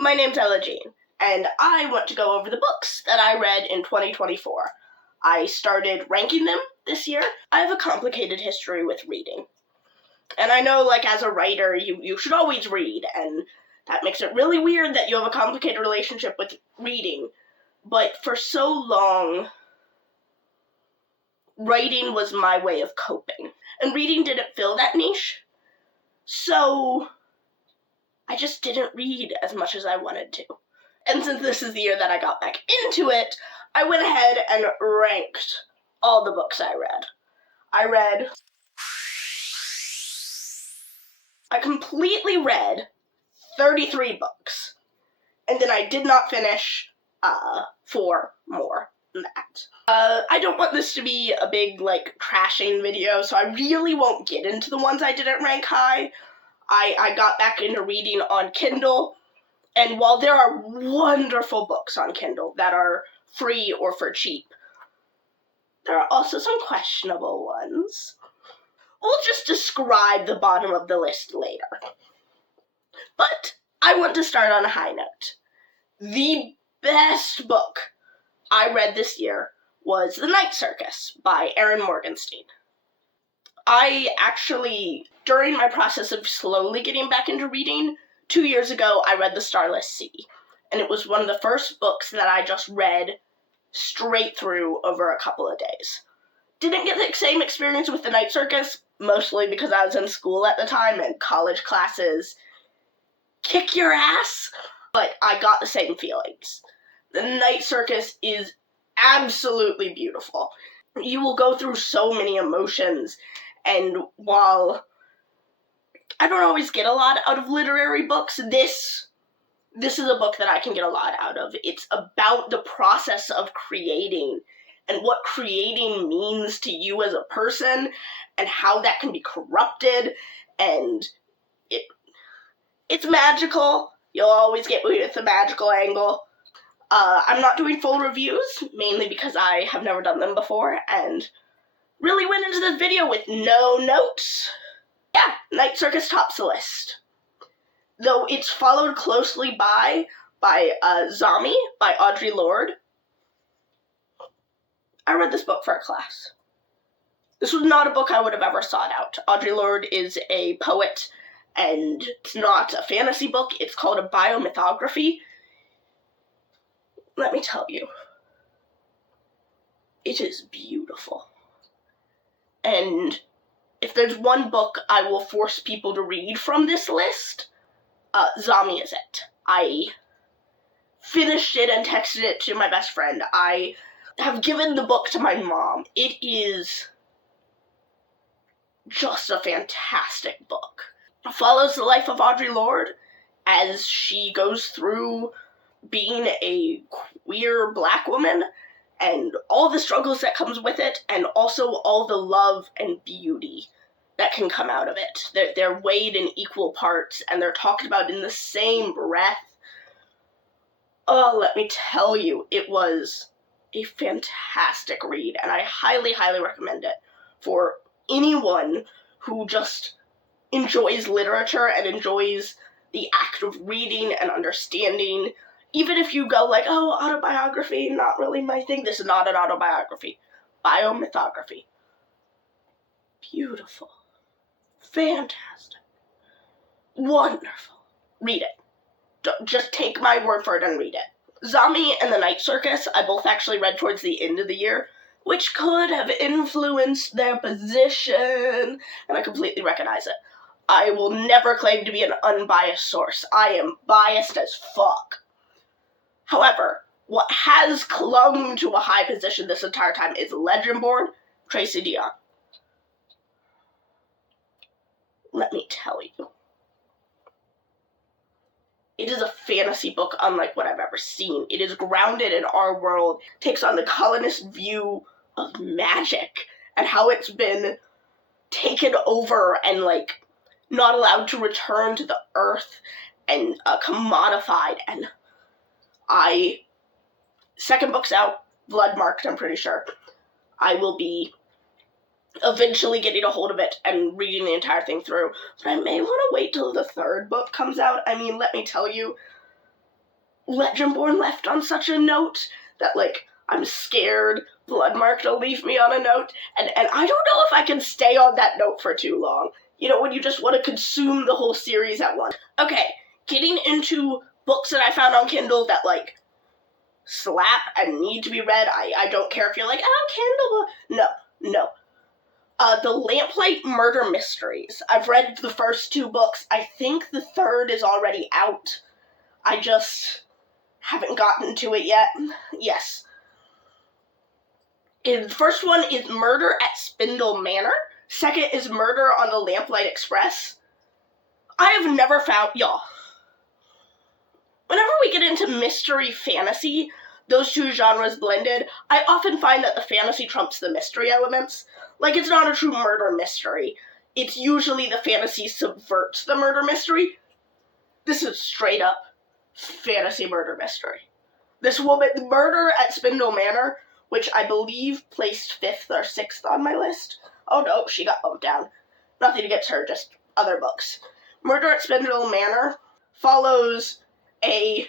My name's Ella Jean, and I want to go over the books that I read in 2024. I started ranking them this year. I have a complicated history with reading. And I know, as a writer, you should always read, and that makes it really weird that you have a complicated relationship with reading. But for so long, writing was my way of coping. And reading didn't fill that niche. So I just didn't read as much as I wanted to. And since this is the year that I got back into it, I went ahead and ranked all the books I read. I completely read 33 books. And then I did not finish 4 more than that. I don't want this to be a big, trashing video, so I really won't get into the ones I didn't rank high. I got back into reading on Kindle, and while there are wonderful books on Kindle that are free or for cheap, there are also some questionable ones. We'll just describe the bottom of the list later. But I want to start on a high note. The best book I read this year was The Night Circus by Erin Morgenstein. I actually, during my process of slowly getting back into reading, 2 years ago I read The Starless Sea, and it was one of the first books that I just read straight through over a couple of days. Didn't get the same experience with The Night Circus, mostly because I was in school at the time and college classes kick your ass, but I got the same feelings. The Night Circus is absolutely beautiful. You will go through so many emotions, and while I don't always get a lot out of literary books, this is a book that I can get a lot out of. It's about the process of creating and what creating means to you as a person and how that can be corrupted, and it's magical. You'll always get with the magical angle. I'm not doing full reviews, mainly because I have never done them before, and really went into this video with no notes. Yeah, Night Circus tops the list. Though it's followed closely by Zombie by Audre Lorde. I read this book for a class. This was not a book I would have ever sought out. Audre Lorde is a poet, and it's not a fantasy book. It's called a biomythography. Let me tell you, it is beautiful. And if there's one book I will force people to read from this list, Zombie is it. I finished it and texted it to my best friend. I have given the book to my mom. It is just a fantastic book. It follows the life of Audre Lorde as she goes through being a queer black woman and all the struggles that comes with it, and also all the love and beauty that can come out of it. They're weighed in equal parts, and they're talked about in the same breath. Oh, let me tell you, it was a fantastic read, and I highly, highly recommend it for anyone who just enjoys literature and enjoys the act of reading and understanding. Even if you go oh, autobiography, not really my thing. This is not an autobiography. Biomythography. Beautiful. Fantastic. Wonderful. Read it. Just take my word for it and read it. Zombie and The Night Circus, I both actually read towards the end of the year, which could have influenced their position, and I completely recognize it. I will never claim to be an unbiased source. I am biased as fuck. However, what has clung to a high position this entire time is Legendborn, Tracy Dion. Let me tell you, it is a fantasy book unlike what I've ever seen. It is grounded in our world, takes on the colonist view of magic and how it's been taken over and not allowed to return to the earth and commodified. And second book's out, blood marked, I'm pretty sure. I will be eventually getting a hold of it and reading the entire thing through. But I may want to wait till the third book comes out. I mean, let me tell you, Legendborn left on such a note that, like, I'm scared Bloodmark will leave me on a note, and I don't know if I can stay on that note for too long. You know, when you just want to consume the whole series at once. Okay, getting into books that I found on Kindle that, like, slap and need to be read. I don't care if you're like, oh, Kindle. No. The Lamplight Murder Mysteries. I've read the first 2 books. I think the 3rd is already out. I just haven't gotten to it yet. Yes. The first one is Murder at Spindle Manor. Second is Murder on the Lamplight Express. I have never found, y'all, whenever we get into mystery fantasy, those 2 genres blended, I often find that the fantasy trumps the mystery elements. Like, it's not a true murder mystery. It's usually the fantasy subverts the murder mystery. This is straight up fantasy murder mystery. This woman, Murder at Spindle Manor, which I believe placed 5th or 6th on my list. Oh no, she got bumped down. Nothing against her, just other books. Murder at Spindle Manor follows a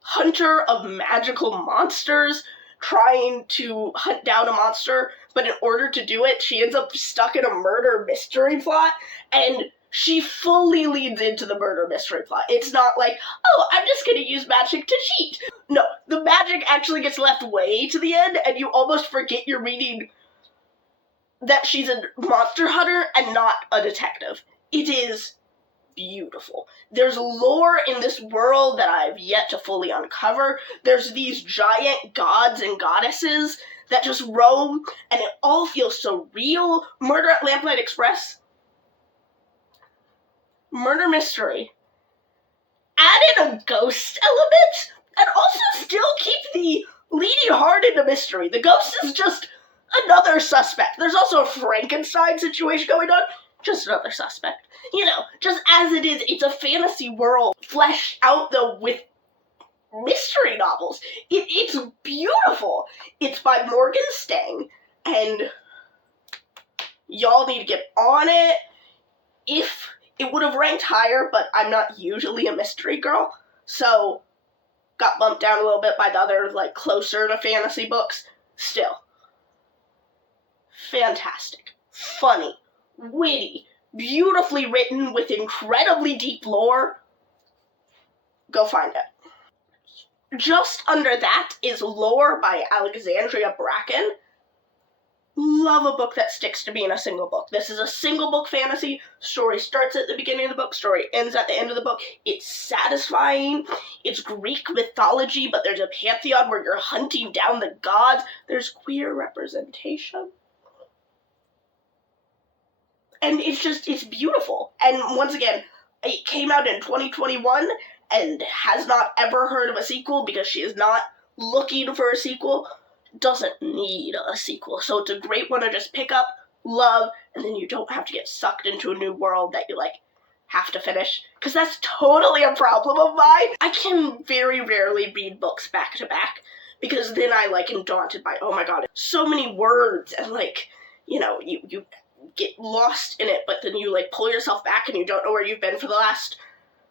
hunter of magical monsters trying to hunt down a monster, but in order to do it, she ends up stuck in a murder mystery plot, and she fully leans into the murder mystery plot. It's not like, oh, I'm just gonna use magic to cheat. No, the magic actually gets left way to the end, and you almost forget you're reading that she's a monster hunter and not a detective. It is beautiful. There's lore in this world that I've yet to fully uncover. There's these giant gods and goddesses that just roam, and it all feels so real. Murder at Lamplight Express. Murder mystery. Add in a ghost element, and also still keep the leading heart into mystery. The ghost is just another suspect. There's also a Frankenstein situation going on. Just another suspect. You know, just as it is, it's a fantasy world fleshed out, though, with mystery novels. It's beautiful. It's by Morgan Stang, and y'all need to get on it. If it would have ranked higher, but I'm not usually a mystery girl, so got bumped down a little bit by the other, like, closer to fantasy books. Still, fantastic, funny, witty, beautifully written with incredibly deep lore. Go find it. Just under that is Lore by Alexandria Bracken. Love a book that sticks to being a single book. This is a single book fantasy. Story starts at the beginning of the book, story ends at the end of the book. It's satisfying. It's Greek mythology, but there's a pantheon where you're hunting down the gods. There's queer representation. And it's beautiful. And once again, it came out in 2021 and has not ever heard of a sequel because she is not looking for a sequel. Doesn't need a sequel. So it's a great one to just pick up, love, and then you don't have to get sucked into a new world that you, like, have to finish. Because that's totally a problem of mine. I can very rarely read books back to back because then I, like, am daunted by, oh my god, so many words, and, like, you know, you get lost in it, but then you, like, pull yourself back and you don't know where you've been for the last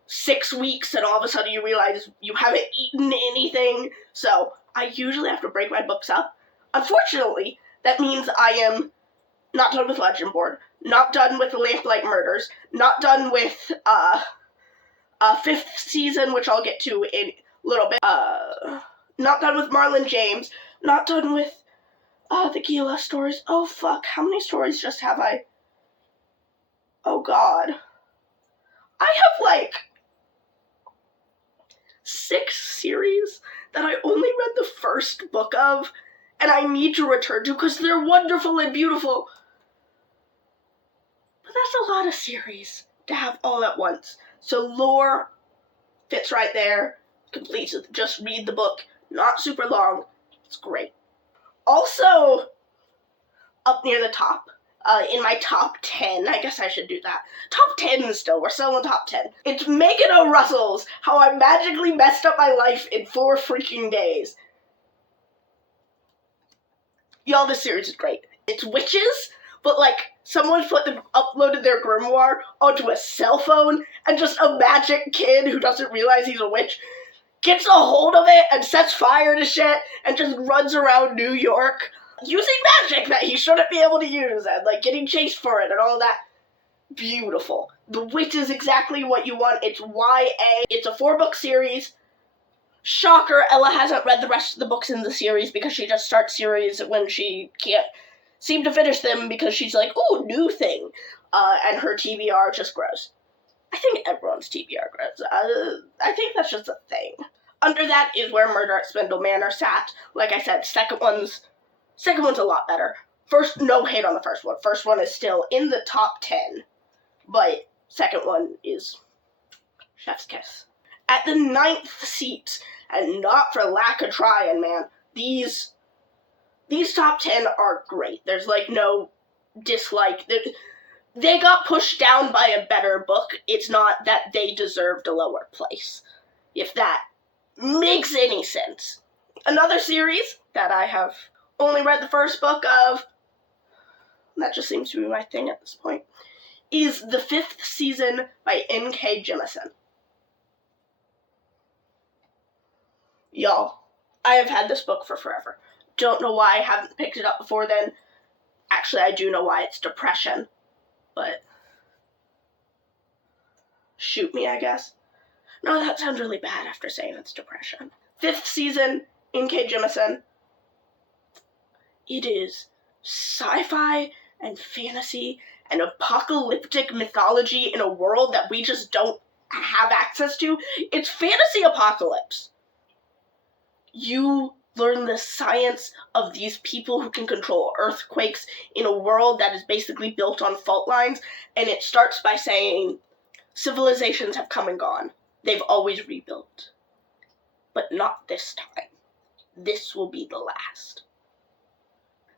6 weeks, and all of a sudden you realize you haven't eaten anything. So I usually have to break my books up. Unfortunately, that means I am not done with Legendborn, not done with the Lamplight Murders, not done with 5th season, which I'll get to in a little bit, not done with Marlon James, not done with the Gila stories. Oh fuck, how many stories just have I? Oh god. I have, like, 6 series that I only read the first book of, and I need to return to because they're wonderful and beautiful. But that's a lot of series to have all at once. So Lore fits right there, completes with just read the book, not super long, it's great. Also, up near the top, in my top 10, I guess I should do that. Top 10 still, we're still in the top 10. It's Megan O'Russell's How I Magically Messed Up My Life in 4 Freaking Days. Y'all, this series is great. It's witches, but, like, someone uploaded their grimoire onto a cell phone, and just a magic kid who doesn't realize he's a witch gets a hold of it and sets fire to shit and just runs around New York using magic that he shouldn't be able to use and, like, getting chased for it and all that. Beautiful. The wit is exactly what you want. It's YA. It's a 4-book series. Shocker, Ella hasn't read the rest of the books in the series because she just starts series when she can't seem to finish them because she's like, ooh, new thing. And her TBR just grows. I think everyone's TBR grows. I think that's just a thing. Under that is where Murder at Spindle Manor sat. Like I said, second one's a lot better. First, no hate on the first one. First one is still in the top 10. But second one is chef's kiss. At the 9th seat, and not for lack of trying, man, these top 10 are great. There's, like, no dislike. They got pushed down by a better book. It's not that they deserved a lower place, if that makes any sense. Another series that I have only read the first book of, that just seems to be my thing at this point, is The 5th Season by N.K. Jemisin. Y'all, I have had this book for forever. Don't know why I haven't picked it up before then. Actually, I do know why. It's depression. But shoot me, I guess. No, that sounds really bad after saying it's depression. 5th Season, N.K. Jemisin. It is sci-fi and fantasy and apocalyptic mythology in a world that we just don't have access to. It's fantasy apocalypse. You learn the science of these people who can control earthquakes in a world that is basically built on fault lines, and it starts by saying, civilizations have come and gone. They've always rebuilt. But not this time. This will be the last.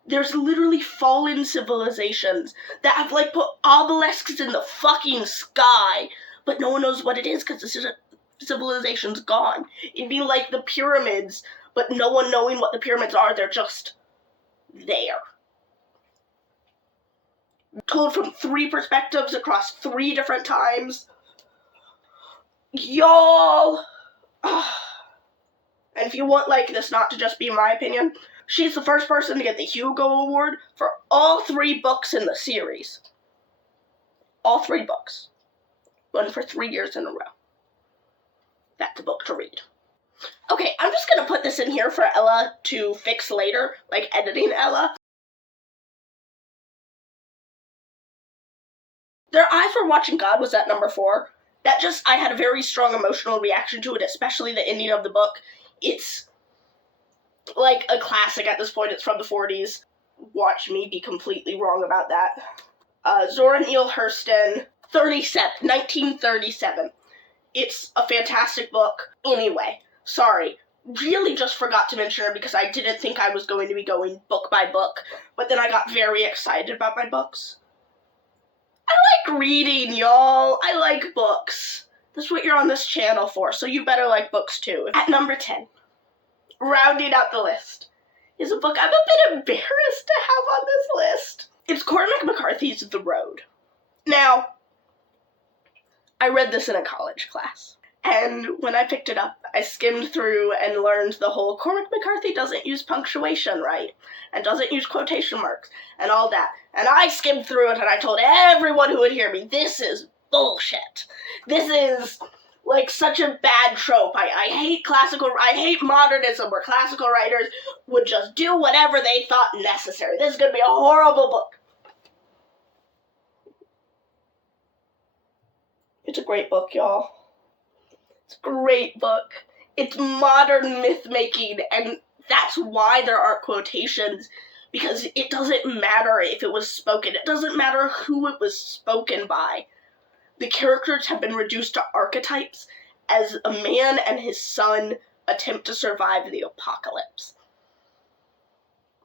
There's literally fallen civilizations that have, like, put obelisks in the fucking sky, but no one knows what it is because the civilization's gone. It'd be like the pyramids, but no one knowing what the pyramids are, they're just there. Told from 3 perspectives across 3 different times. Y'all! And if you want, like, this not to just be my opinion, she's the first person to get the Hugo Award for all 3 books in the series. All 3 books. Won for 3 years in a row. That's a book to read. Okay, I'm just gonna put this in here for Ella to fix later, like editing Ella. Their Eye for Watching God was at number 4. I had a very strong emotional reaction to it, especially the ending of the book. It's like a classic at this point. It's from the 40s. Watch me be completely wrong about that. Zora Neale Hurston, 1937. It's a fantastic book. Anyway, sorry. Really just forgot to mention her because I didn't think I was going to be going book by book, but then I got very excited about my books. I like reading, y'all. I like books. That's what you're on this channel for, so you better like books too. At number 10, rounding out the list, is a book I'm a bit embarrassed to have on this list. It's Cormac McCarthy's The Road. Now, I read this in a college class, and when I picked it up, I skimmed through and learned the whole Cormac McCarthy doesn't use punctuation right, and doesn't use quotation marks, and all that. And I skimmed through it, and I told everyone who would hear me, this is bullshit. This is, like, such a bad trope. I hate modernism where classical writers would just do whatever they thought necessary. This is gonna be a horrible book. It's a great book, y'all. It's a great book. It's modern myth-making, and that's why there aren't quotations, because it doesn't matter if it was spoken. It doesn't matter who it was spoken by. The characters have been reduced to archetypes as a man and his son attempt to survive the apocalypse.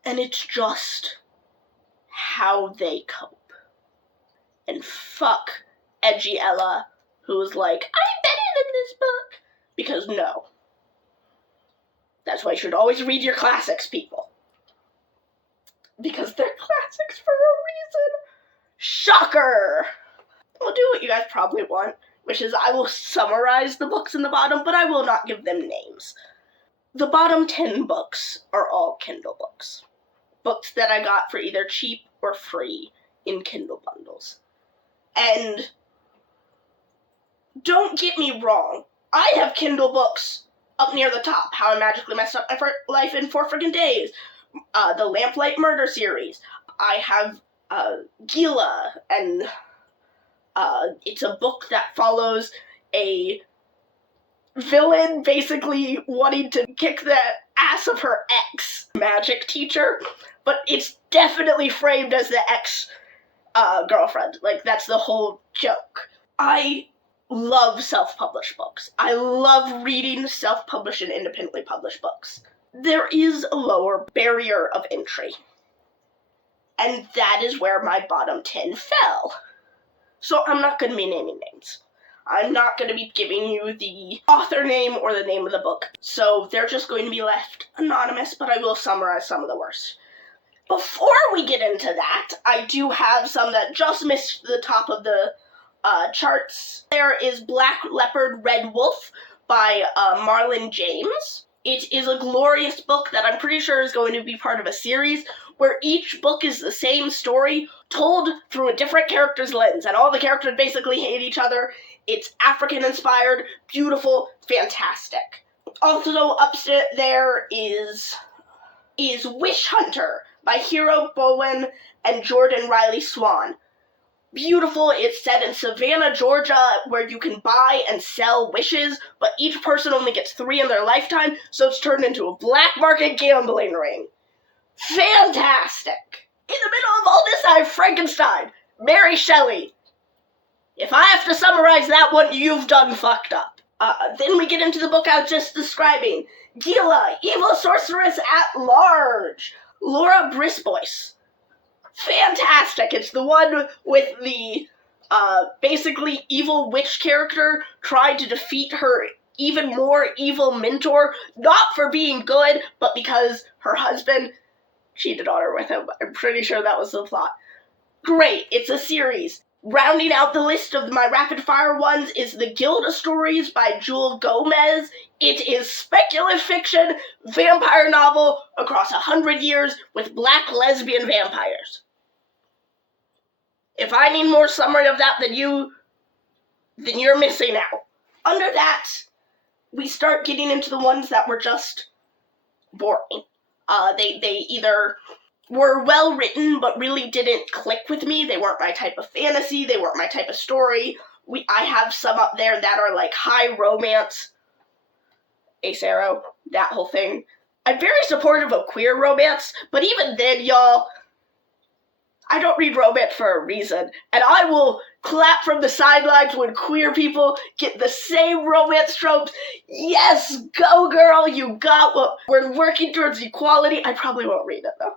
And it's just how they cope. And fuck edgy Ella, who was like, I'm better than this book. Because no. That's why you should always read your classics, people. Because they're classics for a reason. Shocker! I'll do what you guys probably want. which is I will summarize the books in the bottom, but I will not give them names. The bottom 10 books are all Kindle books. Books that I got for either cheap or free in Kindle bundles. And don't get me wrong, I have Kindle books up near the top. How I Magically Messed Up My Life in 4 Friggin' Days. The Lamplight Murder series. I have Gila, and it's a book that follows a villain basically wanting to kick the ass of her ex-magic teacher, but it's definitely framed as the ex-girlfriend. Like, that's the whole joke. I love self-published books. I love reading self-published and independently published books. There is a lower barrier of entry, and that is where my bottom 10 fell. So I'm not going to be naming names. I'm not going to be giving you the author name or the name of the book, so they're just going to be left anonymous, but I will summarize some of the worst. Before we get into that, I do have some that just missed the top of the charts. There is Black Leopard, Red Wolf by Marlon James. It is a glorious book that I'm pretty sure is going to be part of a series where each book is the same story told through a different character's lens, and all the characters basically hate each other. It's African-inspired, beautiful, fantastic. Also up there is Wish Hunter by Hero Bowen and Jordan Riley Swan. Beautiful. It's set in Savannah, Georgia, where you can buy and sell wishes, but each person only gets 3 in their lifetime, so it's turned into a black market gambling ring. Fantastic! In the middle of all this, I have Frankenstein, Mary Shelley. If I have to summarize that one, you've done fucked up. Then we get into the book I was just describing. Gila, Evil Sorceress at Large, Laura Brisbois. Fantastic. It's the one with the, basically evil witch character trying to defeat her even more evil mentor, not for being good, but because her husband cheated on her with him. I'm pretty sure that was the plot. Great. It's a series. Rounding out the list of my rapid-fire ones is The Guild of Stories by Jewel Gomez. It is speculative fiction, vampire novel across 100 years with black lesbian vampires. If I need more summary of that than you're missing out. Under that, we start getting into the ones that were just boring. They either were well written but really didn't click with me. They weren't my type of fantasy. They weren't my type of story. I have some up there that are like high romance. Ace Arrow, that whole thing. I'm very supportive of queer romance, but even then, y'all, I don't read romance for a reason, and I will clap from the sidelines when queer people get the same romance tropes. Yes, go girl, you got what we're working towards equality. I probably won't read it though.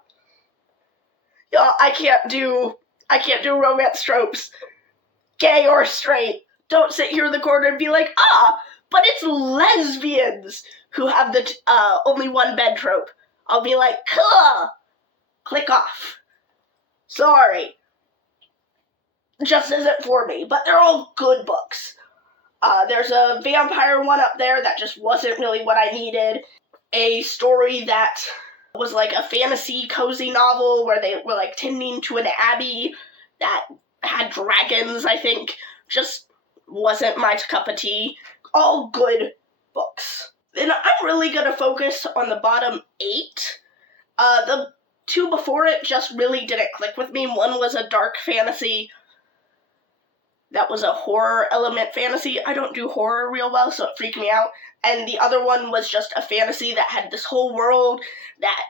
Y'all, I can't do romance tropes, gay or straight. Don't sit here in the corner and be like, but it's lesbians who have the only one bed trope. I'll be like, click off. Sorry. Just isn't for me, but they're all good books. There's a vampire one up there that just wasn't really what I needed. A story that was like a fantasy cozy novel where they were like tending to an abbey that had dragons, I think. Just wasn't my cup of tea. All good books. Then I'm really gonna focus on the bottom 8. The 2 before it just really didn't click with me. One was a dark fantasy that was a horror element fantasy. I don't do horror real well, so it freaked me out. And the other one was just a fantasy that had this whole world that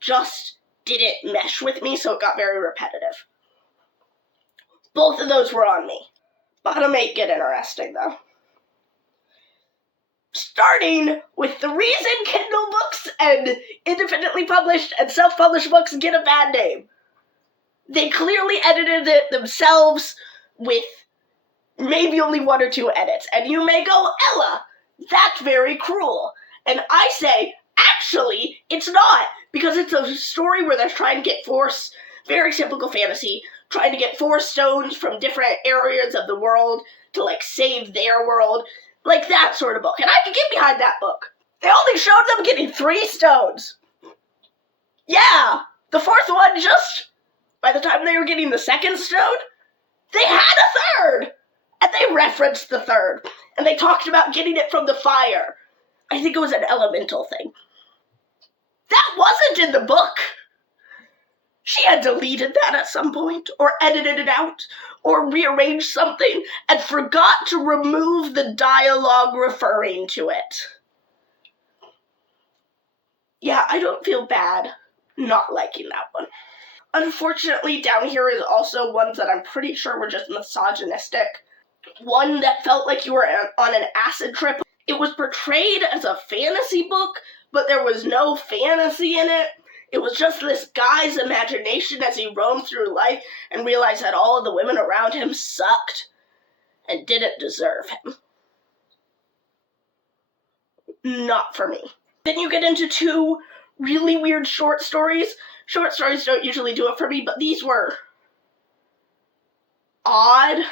just didn't mesh with me, so it got very repetitive. Both of those were on me. Bottom 8 get interesting, though. Starting with the reason Kindle books and independently published and self-published books get a bad name. They clearly edited it themselves with maybe only 1 or 2 edits. And you may go, Ella, that's very cruel. And I say, actually, it's not. Because it's a story where they're trying to get force, very typical fantasy, trying to get 4 stones from different areas of the world to, like, save their world. Like, that sort of book. And I could get behind that book. They only showed them getting 3 stones. Yeah, the 4th one, just by the time they were getting the 2nd stone, they had a 3rd. And they referenced the 3rd. And they talked about getting it from the fire. I think it was an elemental thing. That wasn't in the book. She had deleted that at some point, or edited it out, or rearranged something, and forgot to remove the dialogue referring to it. Yeah, I don't feel bad not liking that one. Unfortunately, down here is also ones that I'm pretty sure were just misogynistic. One that felt like you were on an acid trip. It was portrayed as a fantasy book, but there was no fantasy in it. It was just this guy's imagination as he roamed through life and realized that all of the women around him sucked and didn't deserve him. Not for me. Then you get into 2 really weird short stories. Short stories don't usually do it for me, but these were odd.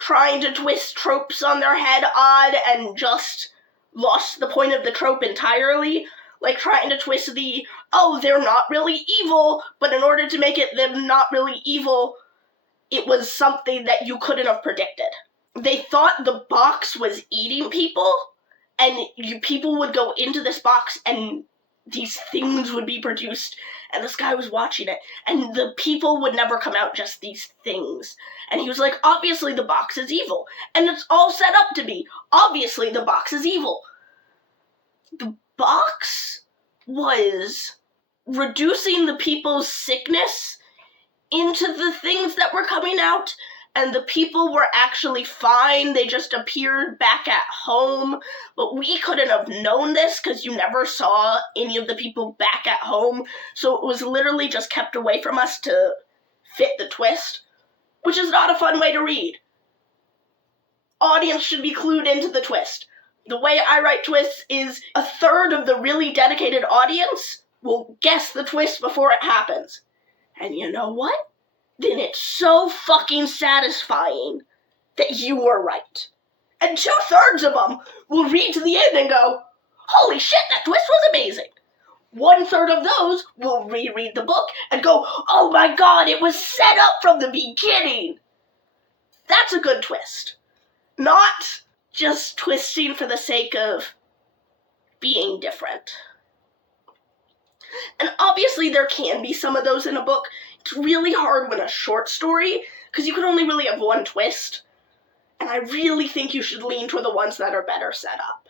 Trying to twist tropes on their head odd and just lost the point of the trope entirely. Like trying to twist the, oh, they're not really evil, but in order to make it them not really evil, it was something that you couldn't have predicted. They thought the box was eating people, and people would go into this box and these things would be produced, and this guy was watching it, and the people would never come out, just these things. And he was like, obviously the box is evil. And it's all set up to be. Obviously the box is evil. The box was reducing the people's sickness into the things that were coming out, and the people were actually fine. They just appeared back at home. But we couldn't have known this because you never saw any of the people back at home. So it was literally just kept away from us to fit the twist, which is not a fun way to read. Audience should be clued into the twist. The way I write twists is 1/3 of the really dedicated audience will guess the twist before it happens. And you know what? Then it's so fucking satisfying that you were right. And 2/3 of them will read to the end and go, holy shit, that twist was amazing. 1/3 of those will reread the book and go, oh my god, it was set up from the beginning. That's a good twist. Not just twisting for the sake of being different. And obviously there can be some of those in a book. It's really hard when a short story, because you can only really have one twist. And I really think you should lean toward the ones that are better set up.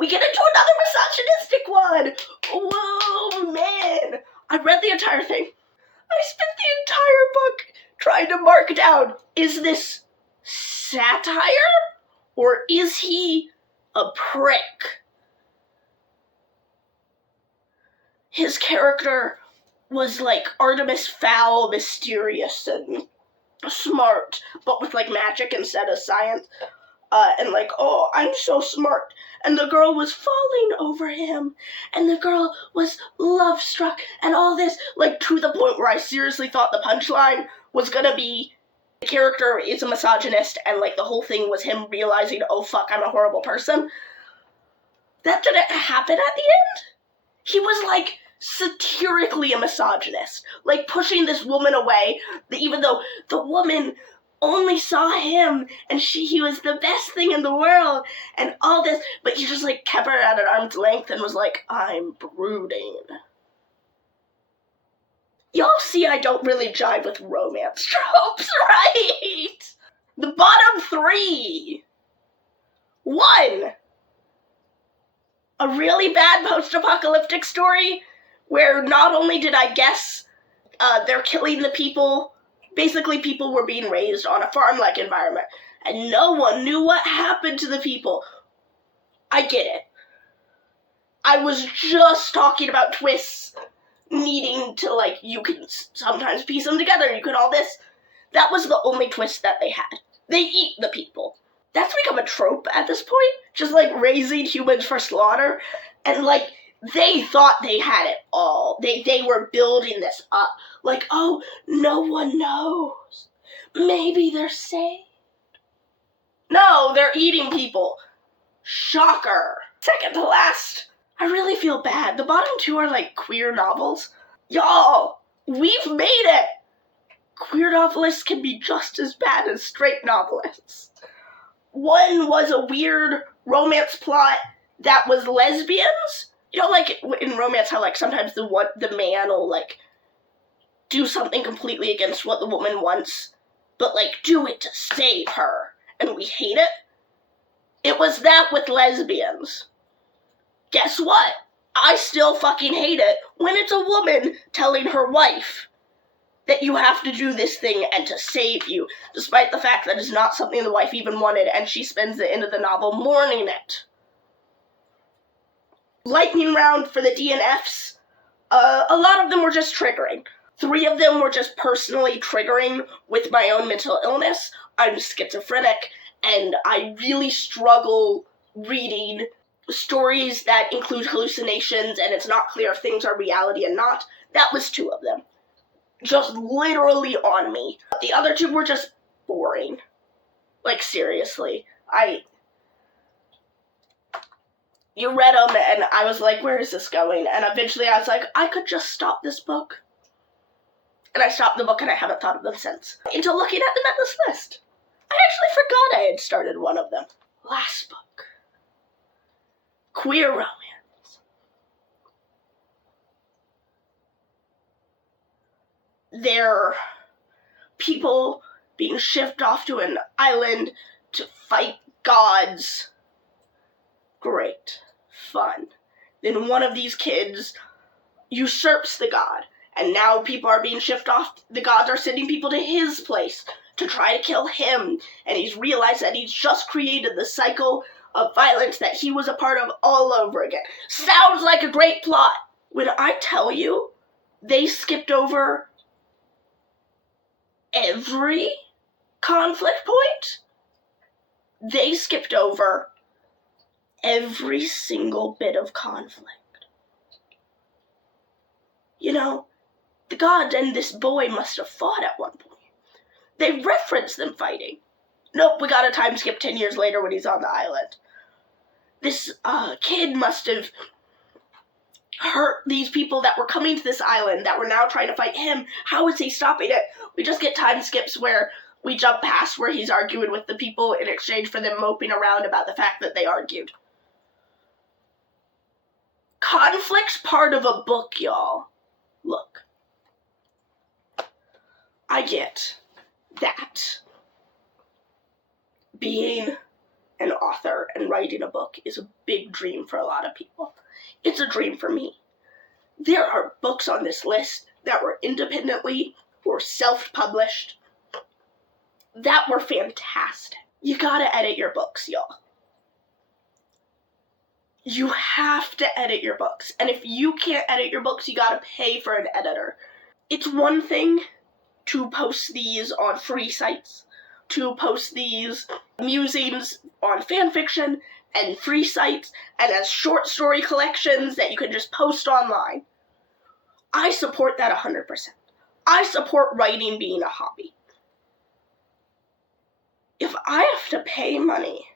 We get into another misogynistic one. Whoa, man. I read the entire thing. I spent the entire book trying to mark down, is this satire? Or is he a prick? His character was like Artemis Fowl, mysterious and smart, but with like magic instead of science. And like, oh, I'm so smart. And the girl was falling over him, and the girl was love struck, and all this, like, to the point where I seriously thought the punchline was gonna be the character is a misogynist, and like the whole thing was him realizing, oh fuck, I'm a horrible person. That didn't happen at the end. He was like satirically a misogynist, like pushing this woman away, even though the woman only saw him, and he was the best thing in the world, and all this, but he just like kept her at an arm's length and was like, I'm brooding. Y'all see I don't really jive with romance tropes, right? The bottom 3. 1. A really bad post-apocalyptic story where not only did I guess they're killing the people, basically people were being raised on a farm-like environment, and no one knew what happened to the people. I get it. I was just talking about twists needing to, like, you can sometimes piece them together, you can all this. That was the only twist that they had. They eat the people. That's become a trope at this point, just like raising humans for slaughter. And like, They thought they had it all. They were building this up. Like, oh, no one knows. Maybe they're saved. No, they're eating people. Shocker. Second to last. I really feel bad. The bottom two are like queer novels. Y'all, we've made it. Queer novelists can be just as bad as straight novelists. One was a weird romance plot that was lesbians. You know, like in romance, how like sometimes the man will like do something completely against what the woman wants, but like do it to save her, and we hate it. It was that with lesbians. Guess what? I still fucking hate it when it's a woman telling her wife that you have to do this thing and to save you, despite the fact that it's not something the wife even wanted, and she spends the end of the novel mourning it. Lightning round for the DNFs. A lot of them were just triggering. 3 of them were just personally triggering with my own mental illness. I'm schizophrenic, and I really struggle reading stories that include hallucinations and it's not clear if things are reality and not. That was 2 of them. Just literally on me. The other 2 were just boring. Like, seriously. You read them, and I was like, where is this going? And eventually I was like, I could just stop this book. And I stopped the book, and I haven't thought of them since. Until looking at them at this list. I actually forgot I had started one of them. Last book. Queer romance. They're people being shipped off to an island to fight gods. Great. Fun. Then one of these kids usurps the god, and now people are being shipped off. The gods are sending people to his place to try to kill him, and he's realized that he's just created the cycle of violence that he was a part of all over again. Sounds like a great plot. When I tell you, they skipped over every conflict point. They skipped over every single bit of conflict. You know, the gods and this boy must have fought at one point. They reference them fighting. Nope, we got a time skip 10 years later when he's on the island. This kid must have hurt these people that were coming to this island that were now trying to fight him. How is he stopping it? We just get time skips where we jump past where he's arguing with the people in exchange for them moping around about the fact that they argued. Conflict's part of a book, y'all. Look. I get that being an author and writing a book is a big dream for a lot of people. It's a dream for me. There are books on this list that were independently or self-published that were fantastic. You gotta edit your books, y'all. You have to edit your books. And if you can't edit your books, you gotta pay for an editor. It's one thing to post these on free sites, to post these musings on fanfiction and free sites, and as short story collections that you can just post online. I support that 100%. I support writing being a hobby. If I have to pay money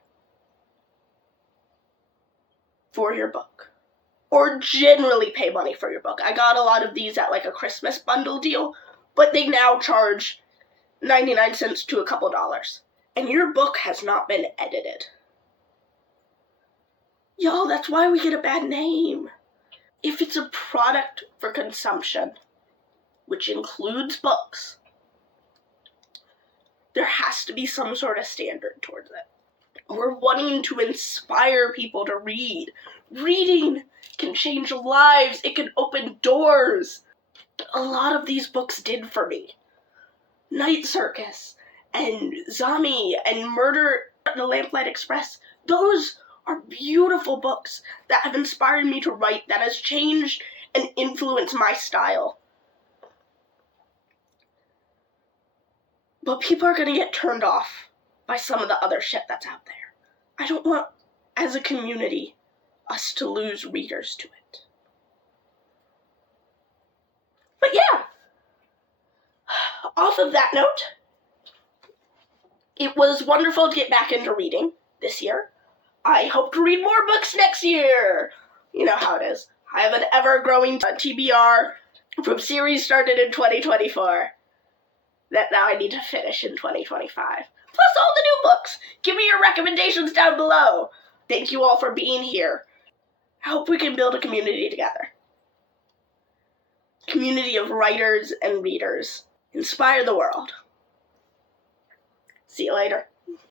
for your book, or generally pay money for your book. I got a lot of these at like a Christmas bundle deal, but they now charge 99 cents to a couple dollars. And your book has not been edited. Y'all, that's why we get a bad name. If it's a product for consumption, which includes books, there has to be some sort of standard towards it. We're wanting to inspire people to read. Reading can change lives. It can open doors. A lot of these books did for me. Night Circus and Zami and Murder at the Lamplight Express. Those are beautiful books that have inspired me to write, that has changed and influenced my style. But people are gonna get turned off by some of the other shit that's out there. I don't want, as a community, us to lose readers to it. Off of that note, it was wonderful to get back into reading this year. I hope to read more books next year. You know how it is. I have an ever-growing TBR from series started in 2024 that now I need to finish in 2025. Plus all the new books. Give me your recommendations down below. Thank you all for being here. I hope we can build a community together. Community of writers and readers. Inspire the world. See you later.